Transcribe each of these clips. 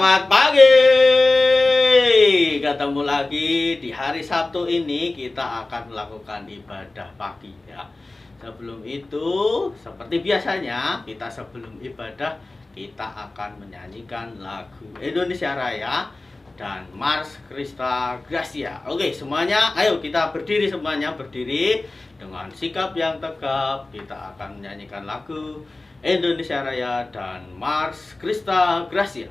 Selamat pagi. Ketemu lagi di hari Sabtu ini kita akan melakukan ibadah pagi ya. Sebelum itu, seperti biasanya, kita sebelum ibadah kita akan menyanyikan lagu Indonesia Raya dan Mars Christa Gracia. Oke, semuanya ayo kita berdiri, semuanya berdiri dengan sikap yang tegap. Kita akan menyanyikan lagu Indonesia Raya dan Mars Christa Gracia.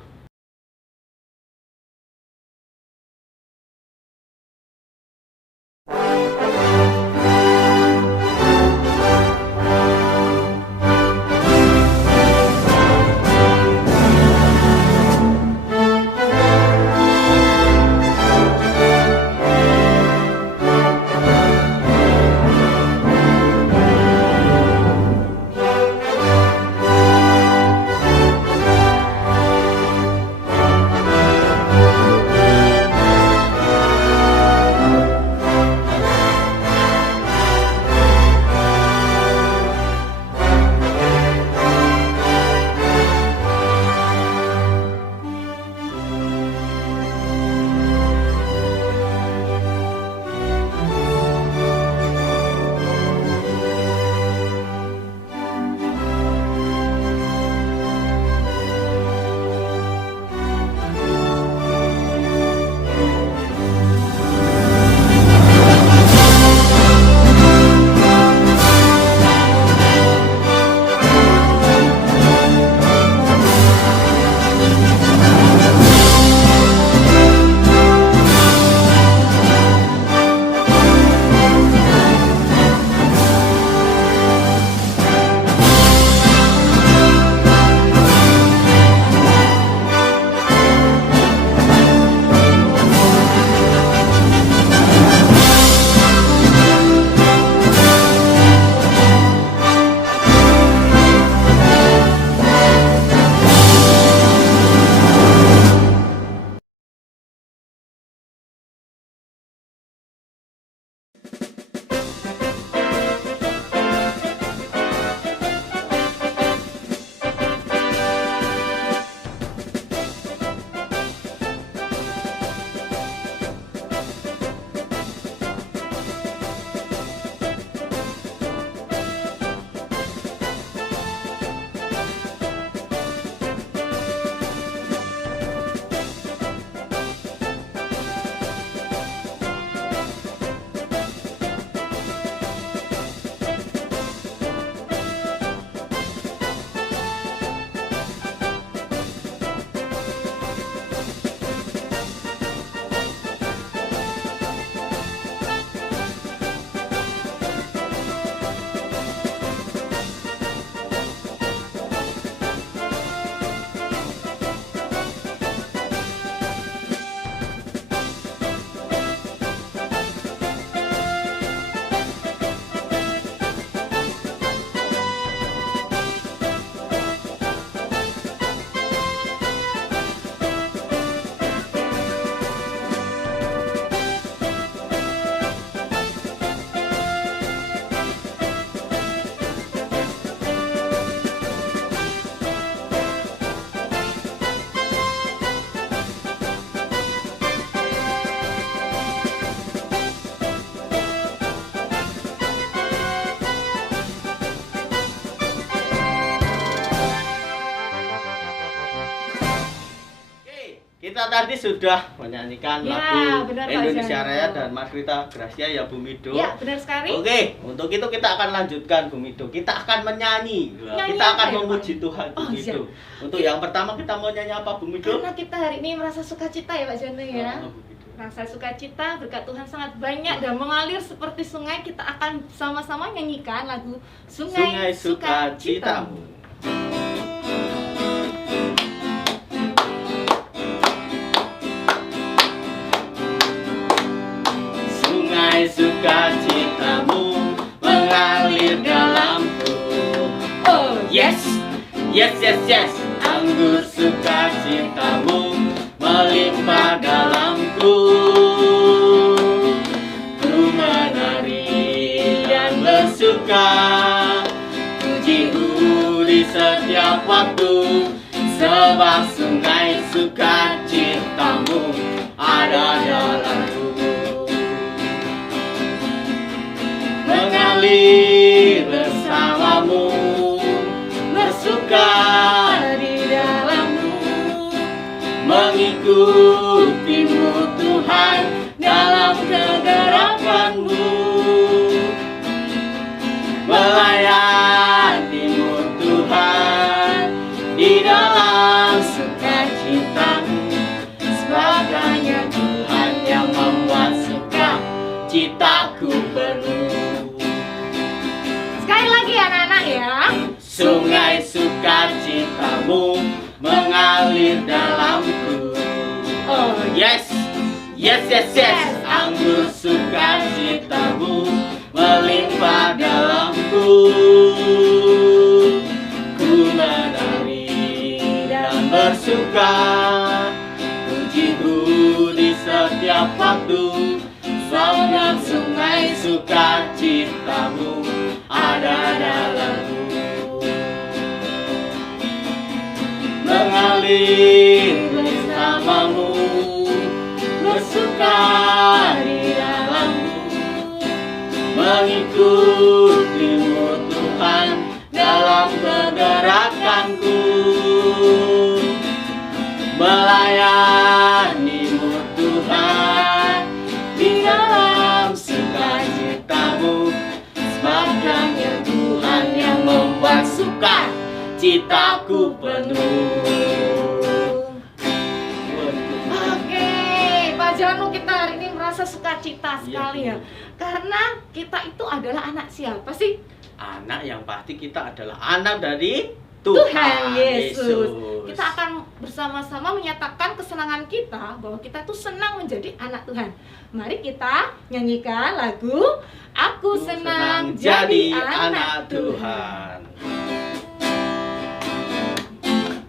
Kita tadi sudah menyanyikan lagu Indonesia Raya dan Mars Christa Gracia ya Bu Mido. Ya, benar sekali. Oke, untuk itu kita akan lanjutkan Bu Mido. Kita akan menyanyi. Kita akan memuji Tuhan Bu Mido. Untuk yang pertama kita mau nyanyi apa Bu Mido? Karena kita hari ini merasa sukacita ya Pak Jono ya. Rasa sukacita berkat Tuhan sangat banyak dan mengalir seperti sungai. Kita akan sama-sama nyanyikan lagu Sungai Sukacitamu. Sukacitamu mengalir dalamku. Oh yes, yes, yes, yes. Anggur sukacitamu melimpah dalamku. Ku menari dan bersuka, puji di setiap waktu, sebab sungai sukacitamu ada dalamku. Mengalir bersamamu, bersuka di dalammu, mengikutimu Tuhan dalam kegerakanmu, melayanimu Tuhan di dalam sukacitamu, sebagainya Tuhan yang membuat sukacitaku penuh. Sekali lagi anak-anak ya. Sungai sukacitamu mengalir dalamku. Oh yes, yes, yes, yes. Anggur sukacitamu melimpah dalamku. Ku menari dan bersuka, pujiku di setiap waktu. Sebab sungai sukacitamu ada dalamku. Mengalir bersamamu, bersuka di dalammu, mengikutimu Tuhan dalam kegerakanku, melayanimu Tuhan di dalam sukacitamu, sebagainya Tuhan yang membuat sukacitaku penuh. Oke, Pak Janu, kita hari ini merasa sukacita sekali ya. Karena kita itu adalah anak siapa sih? Anak yang pasti kita adalah anak dari Tuhan Yesus. Kita akan bersama-sama menyatakan kesenangan kita bahwa kita itu senang menjadi anak Tuhan. Mari kita nyanyikan lagu Aku Senang Jadi Anak Tuhan.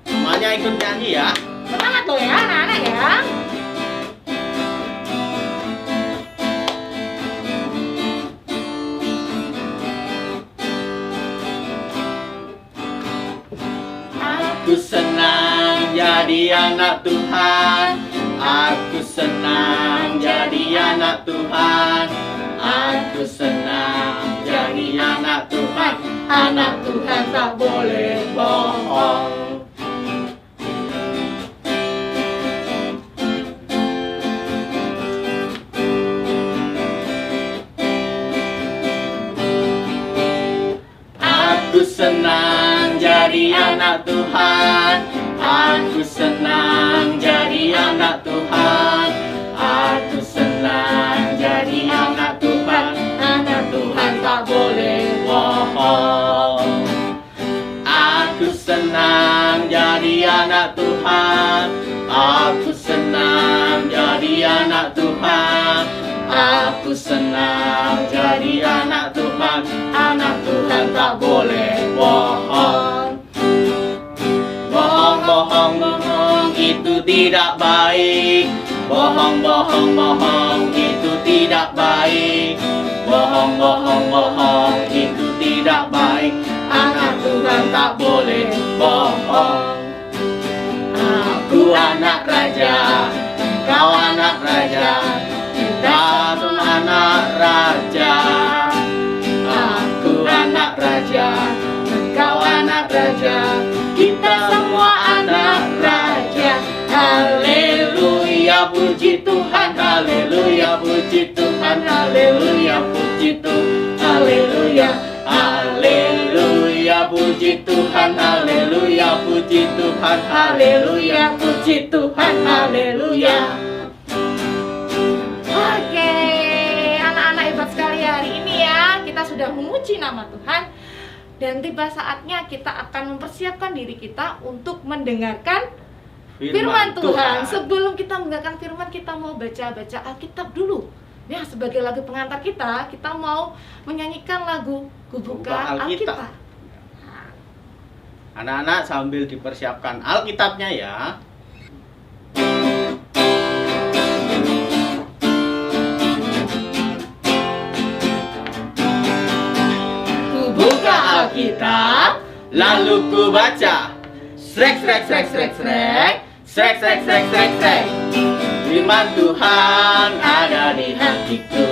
Semuanya ikut nyanyi ya. Semangat loh ya anak-anak ya. Aku senang jadi anak Tuhan. Aku senang jadi anak Tuhan. Aku senang jadi anak Tuhan. Anak Tuhan tak boleh bohong. Aku senang jadi anak Tuhan. Aku senang jadi anak Tuhan. Aku senang jadi anak Tuhan. Anak Tuhan tak boleh bohong. Aku senang jadi anak Tuhan. Aku senang jadi anak Tuhan. Aku senang jadi anak Tuhan. Anak Tuhan tak boleh bohong. Bohong, bohong, bohong itu tidak baik. Bohong, bohong, bohong itu tidak baik. Bohong, bohong, bohong itu tidak baik. Anak Tuhan tak boleh bohong. Aku anak raja, kau anak raja, kita semua anak raja. Aku anak raja, kau anak raja, kita semua anak raja. Haleluya, puji Tuhan, haleluya, puji Tuhan, haleluya, puji Tuhan, haleluya, haleluya, puji Tuhan, haleluya, puji Tuhan, haleluya, puji Tuhan, haleluya. Oke, anak-anak hebat sekali hari ini ya. Kita sudah memuji nama Tuhan. Dan tiba saatnya kita akan mempersiapkan diri kita untuk mendengarkan firman Tuhan. Sebelum kita mendengarkan firman, kita mau baca-baca Alkitab dulu. Ya, sebagai lagu pengantar kita mau menyanyikan lagu Kubuka Alkitab. Anak-anak sambil dipersiapkan Alkitabnya ya. Kubuka Alkitab, lalu ku baca. Srek, srek, srek, srek, srek. Srek, srek, srek, srek, srek. Firman Tuhan ada di hatiku,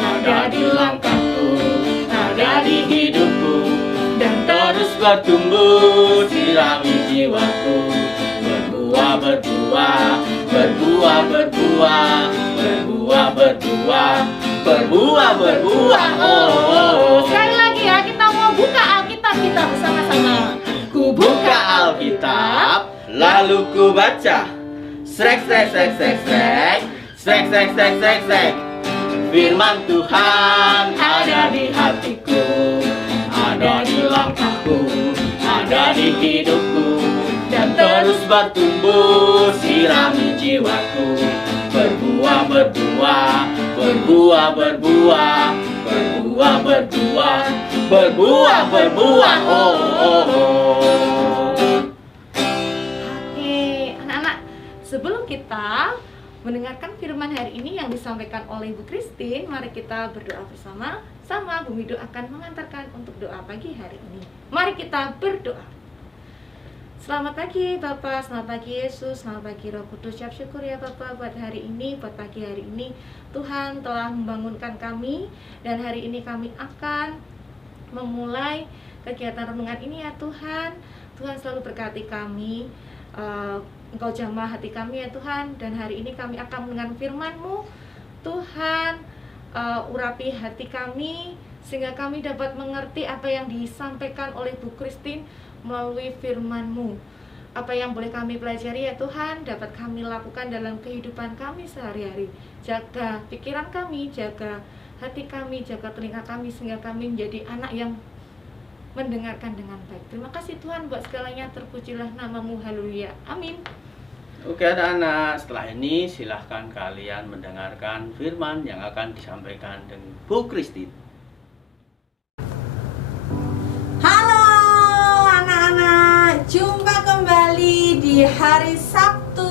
ada di langkahku, ada di hidupku, dan terus bertumbuh sirami jiwaku. Berbuah, berbuah, berbuah, berbuah, berbuah, berbuah, berbuah, berbuah. Oh. Sekali lagi ya, kita mau buka Alkitab kita bersama-sama. Ku buka Alkitab, lalu ku baca. Srek, srek, srek, srek, srek. Srek, srek, srek, srek, srek. Firman Tuhan ada di hatiku, ada di langkahku, ada di hidupku, dan terus bertumbuh sirami jiwaku. Berbuah, berbuah, berbuah, berbuah, berbuah, berbuah, berbuah, berbuah. Oh, oh, oh. Oke, anak-anak, sebelum kita mendengarkan firman hari ini yang disampaikan oleh Ibu Christine, mari kita berdoa bersama-sama. Bu Mido akan mengantarkan untuk doa pagi hari ini. Mari kita berdoa. Selamat pagi Bapak, selamat pagi Yesus, selamat pagi Roh Kudus. Ucap syukur ya Bapak buat hari ini, buat pagi hari ini. Tuhan telah membangunkan kami, dan hari ini kami akan memulai kegiatan renungan ini ya Tuhan. Tuhan selalu berkati kami, Engkau jamah hati kami ya Tuhan. Dan hari ini kami akan mendengar firman-Mu Tuhan. Urapi hati kami sehingga kami dapat mengerti apa yang disampaikan oleh Bu Christine melalui firman-Mu. Apa yang boleh kami pelajari ya Tuhan, dapat kami lakukan dalam kehidupan kami sehari-hari. Jaga pikiran kami, jaga hati kami, jaga telinga kami, sehingga kami menjadi anak yang mendengarkan dengan baik. Terima kasih Tuhan buat segalanya, terpujilah nama-Mu, haleluya, amin. Oke anak-anak, setelah ini silahkan kalian mendengarkan firman yang akan disampaikan dengan Bu Christine. Halo anak-anak, jumpa kembali di hari Sabtu.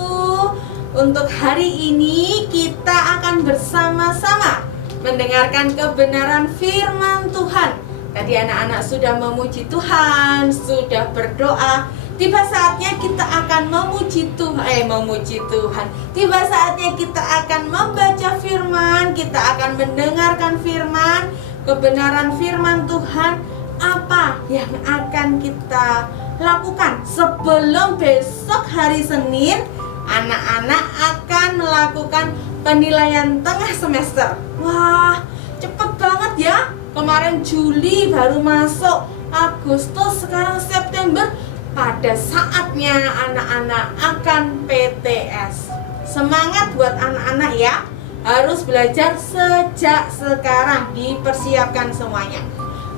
Untuk hari ini kita akan bersama-sama mendengarkan kebenaran firman Tuhan. Tadi anak-anak sudah memuji Tuhan, sudah berdoa. Tiba saatnya kita akan memuji Tuhan. Tiba saatnya kita akan membaca firman, kita akan mendengarkan firman, kebenaran firman Tuhan. Apa yang akan kita lakukan sebelum besok hari Senin? Anak-anak akan melakukan penilaian tengah semester. Wah, cepet banget ya. Kemarin Juli baru masuk, Agustus, sekarang September. Pada saatnya anak-anak akan PTS. Semangat buat anak-anak ya. Harus belajar sejak sekarang, dipersiapkan semuanya.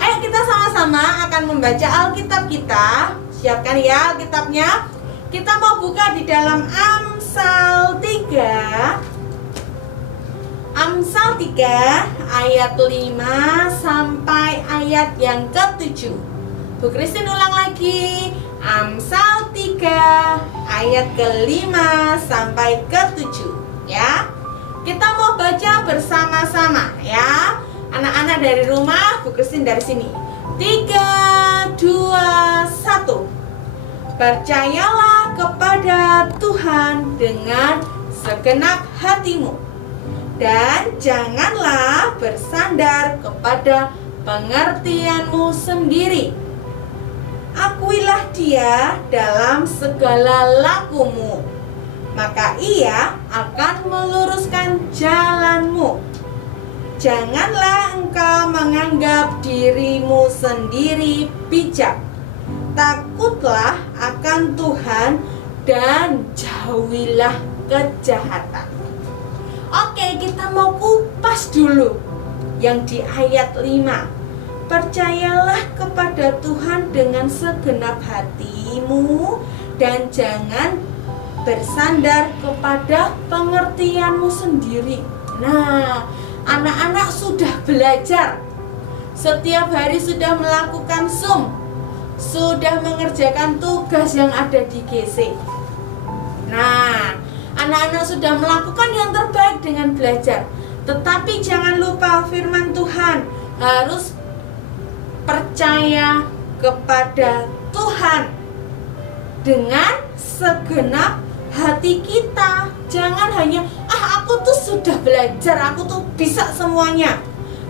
Ayo kita sama-sama akan membaca Alkitab kita. Siapkan ya Alkitabnya. Kita mau buka di dalam Amsal 3. Amsal 3 ayat 5 sampai ayat yang ke-7. Bu Christine ulang lagi. Amsal 3 ayat ke-5 sampai ke-7 ya. Kita mau baca bersama-sama ya. Anak-anak dari rumah, Bu Christine dari sini. 3, 2, 1. Percayalah kepada Tuhan dengan segenap hatimu, dan janganlah bersandar kepada pengertianmu sendiri. Akuilah Dia dalam segala lakumu, maka Ia akan meluruskan jalanmu. Janganlah engkau menganggap dirimu sendiri bijak. Takutlah akan Tuhan dan jauhilah kejahatan. Oke, kita mau kupas dulu yang di ayat 5. Percayalah kepada Tuhan dengan segenap hatimu, dan jangan bersandar kepada pengertianmu sendiri. Nah, anak-anak sudah belajar, setiap hari sudah melakukan Zoom, sudah mengerjakan tugas yang ada di GC. Nah, anak-anak sudah melakukan yang terbaik dengan belajar. Tetapi jangan lupa firman Tuhan, harus percaya kepada Tuhan dengan segenap hati kita. Jangan hanya, aku tuh sudah belajar, aku tuh bisa semuanya,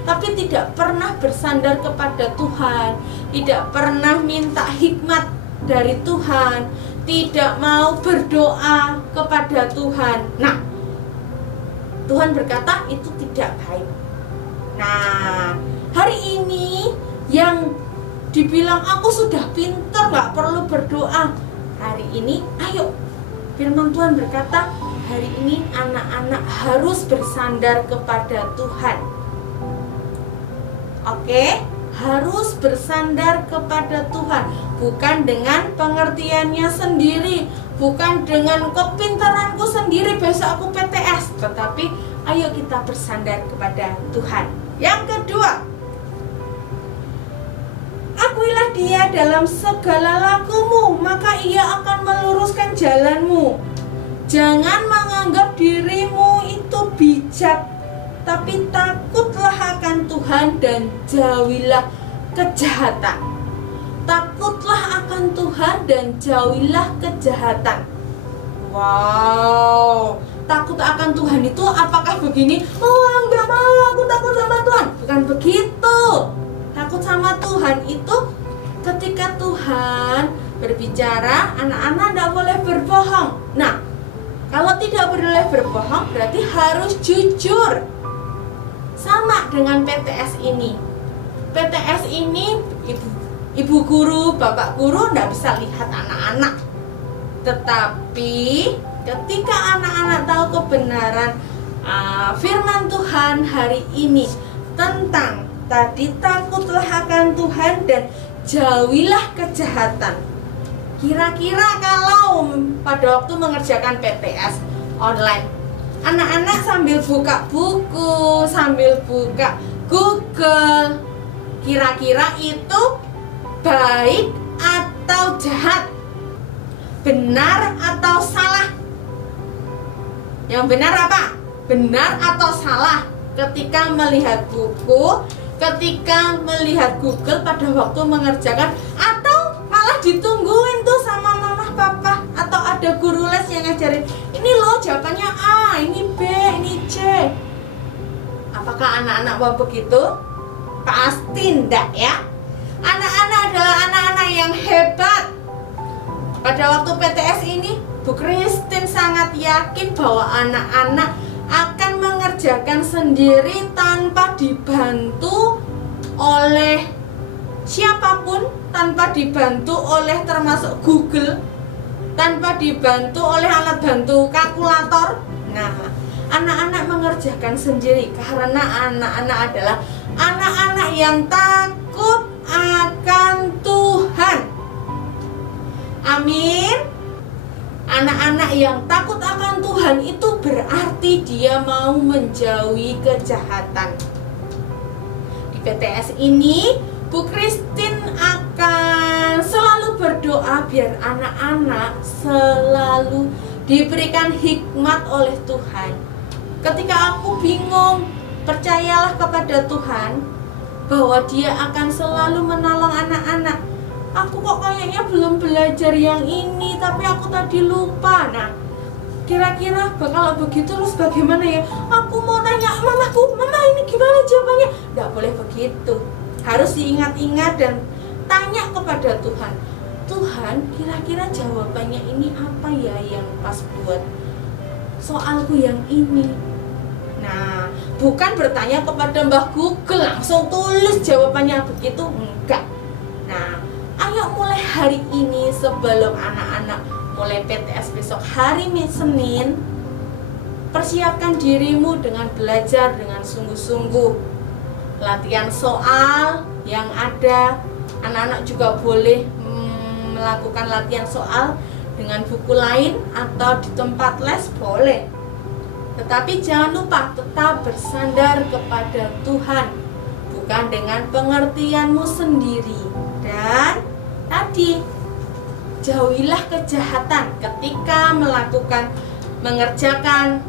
tapi tidak pernah bersandar kepada Tuhan, tidak pernah minta hikmat dari Tuhan, tidak mau berdoa kepada Tuhan. Nah, Tuhan berkata itu tidak baik. Nah, hari ini yang dibilang aku sudah pintar, gak perlu berdoa, hari ini ayo, firman Tuhan berkata hari ini anak-anak harus bersandar kepada Tuhan. Oke, harus bersandar kepada Tuhan, bukan dengan pengertiannya sendiri, bukan dengan kepintaranku sendiri besok aku PTS, tetapi ayo kita bersandar kepada Tuhan. Yang kedua, akuilah Dia dalam segala lakumu, maka Ia akan meluruskan jalanmu. Jangan menganggap dirimu itu bijak, tapi takutlah akan Tuhan dan jauhilah kejahatan. Takutlah akan Tuhan dan jauhilah kejahatan. Wow, takut akan Tuhan itu apakah begini? Enggak mau, aku takut sama Tuhan. Bukan begitu. Takut sama Tuhan itu ketika Tuhan berbicara, anak-anak tidak boleh berbohong. Nah, kalau tidak boleh berbohong berarti harus jujur. Sama dengan PTS ini. PTS ini ibu guru, bapak guru tidak bisa lihat anak-anak. Tetapi ketika anak-anak tahu kebenaran firman Tuhan hari ini tentang tadi takutlah akan Tuhan dan jauhilah kejahatan. Kira-kira kalau pada waktu mengerjakan PTS online, anak-anak sambil buka buku, sambil buka Google, kira-kira itu baik atau jahat? Benar atau salah? Yang benar apa? Benar atau salah ketika melihat buku, ketika melihat Google pada waktu mengerjakan, atau malah ditungguin tuh sama mama papa, atau ada guru les yang ngajarin, ini loh jawabannya A, ini B, ini C. Apakah anak-anak mau begitu? Pasti enggak ya. Anak-anak adalah anak-anak yang hebat. Pada waktu PTS ini, Bu Christine sangat yakin bahwa anak-anak akan mengerjakan sendiri tanpa dibantu oleh siapapun, tanpa dibantu oleh termasuk Google, tanpa dibantu oleh alat bantu kalkulator. Nah, anak-anak mengerjakan sendiri karena anak-anak adalah anak-anak yang takut akan Tuhan. Amin. Anak-anak yang takut akan Tuhan itu berarti dia mau menjauhi kejahatan. Di PTS ini, Bu Christine akan selalu berdoa biar anak-anak selalu diberikan hikmat oleh Tuhan. Ketika aku bingung, percayalah kepada Tuhan bahwa Dia akan selalu menolong anak-anak. Aku kok kayaknya belum belajar yang ini, tapi aku tadi lupa. Nah, kira-kira kalau begitu terus bagaimana ya? Aku mau tanya mamaku, mama ini gimana jawabannya? Tidak boleh begitu. Harus diingat-ingat dan tanya kepada Tuhan. Tuhan, kira-kira jawabannya ini apa ya yang pas buat soalku yang ini? Nah, bukan bertanya kepada Mbah Google langsung tulis jawabannya begitu, enggak. Nah, ayo mulai hari ini sebelum anak-anak mulai PTS besok hari Senin, persiapkan dirimu dengan belajar dengan sungguh-sungguh. Latihan soal yang ada, anak-anak juga boleh melakukan latihan soal dengan buku lain atau di tempat les boleh. Tetapi jangan lupa tetap bersandar kepada Tuhan, bukan dengan pengertianmu sendiri. Dan tadi, jauhilah kejahatan ketika mengerjakan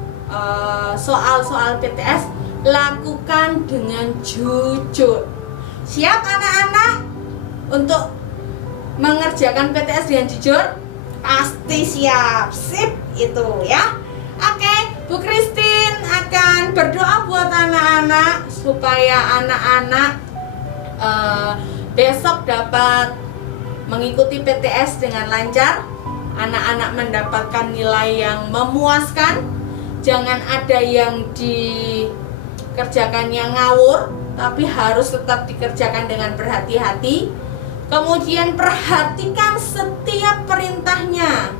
soal-soal PTS. Lakukan dengan jujur. Siap anak-anak untuk mengerjakan PTS dengan jujur? Pasti siap. Sip itu ya. Oke, Bu Christine akan berdoa buat anak-anak supaya anak-anak besok dapat mengikuti PTS dengan lancar. Anak-anak mendapatkan nilai yang memuaskan. Jangan ada yang dikerjakannya ngawur, tapi harus tetap dikerjakan dengan berhati-hati. Kemudian perhatikan setiap perintahnya.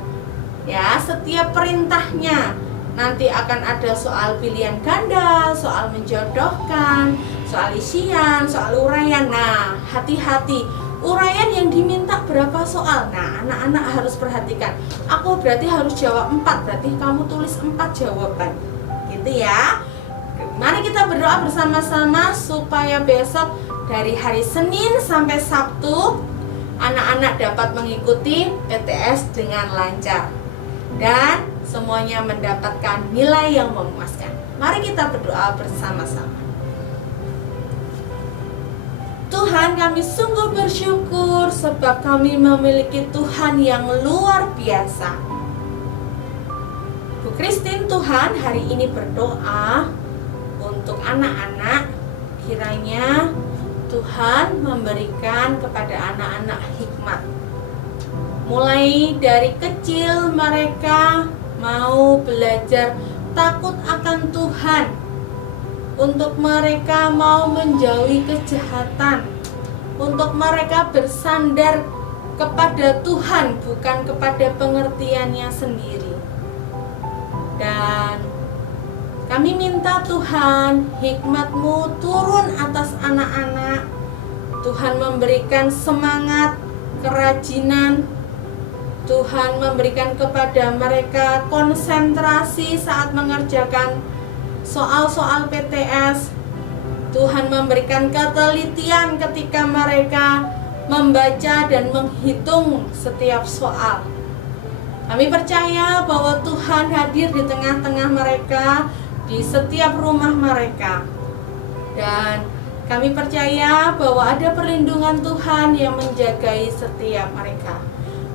Ya, setiap perintahnya. Nanti akan ada soal pilihan ganda, soal menjodohkan, soal isian, soal uraian. Nah, hati-hati. Uraian yang diminta berapa soal? Nah, anak-anak harus perhatikan. Aku berarti harus jawab 4, berarti kamu tulis 4 jawaban. Gitu ya. Mari kita berdoa bersama-sama supaya besok dari hari Senin sampai Sabtu anak-anak dapat mengikuti PTS dengan lancar dan semuanya mendapatkan nilai yang memuaskan. Mari kita berdoa bersama-sama. Tuhan, kami sungguh bersyukur sebab kami memiliki Tuhan yang luar biasa. Bu Christine, Tuhan hari ini berdoa untuk anak-anak, kiranya Tuhan memberikan kepada anak-anak hikmat. Mulai dari kecil mereka mau belajar takut akan Tuhan. Untuk mereka mau menjauhi kejahatan. Untuk mereka bersandar kepada Tuhan, bukan kepada pengertiannya sendiri. Dan kami minta Tuhan, hikmat-Mu turun atas anak-anak. Tuhan memberikan semangat, kerajinan. Tuhan memberikan kepada mereka konsentrasi saat mengerjakan soal-soal PTS. Tuhan memberikan ketelitian ketika mereka membaca dan menghitung setiap soal. Kami percaya bahwa Tuhan hadir di tengah-tengah mereka, di setiap rumah mereka. Dan kami percaya bahwa ada perlindungan Tuhan yang menjagai setiap mereka.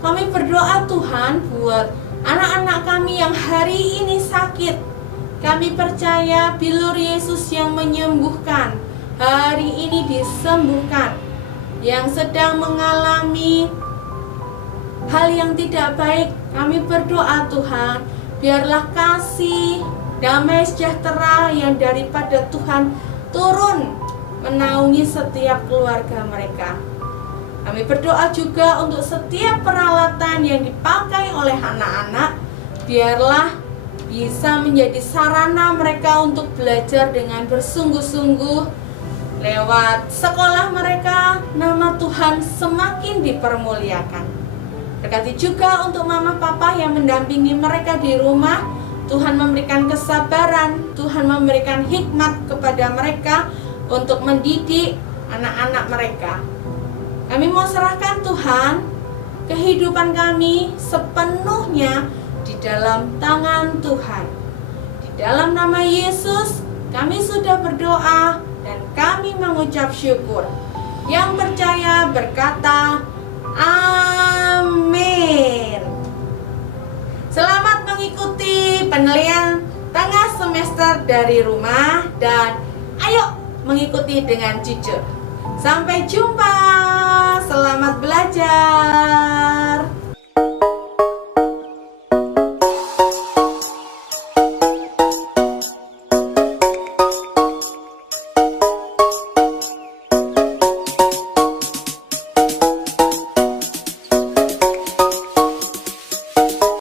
Kami berdoa Tuhan buat anak-anak kami yang hari ini sakit. Kami percaya bilur Yesus yang menyembuhkan hari ini disembuhkan. Yang sedang mengalami hal yang tidak baik, kami berdoa Tuhan, biarlah kasih, damai sejahtera yang daripada Tuhan turun menaungi setiap keluarga mereka. Kami berdoa juga untuk setiap peralatan yang dipakai oleh anak-anak, biarlah bisa menjadi sarana mereka untuk belajar dengan bersungguh-sungguh. Lewat sekolah mereka, nama Tuhan semakin dipermuliakan. Berkati juga untuk mama papa yang mendampingi mereka di rumah. Tuhan memberikan kesabaran, Tuhan memberikan hikmat kepada mereka untuk mendidik anak-anak mereka. Kami mau serahkan Tuhan kehidupan kami sepenuhnya di dalam tangan Tuhan. Di dalam nama Yesus kami sudah berdoa dan kami mengucap syukur. Yang percaya berkata amin. Selamat mengikuti penilaian tengah semester dari rumah dan ayo mengikuti dengan jujur. Sampai jumpa. Selamat belajar.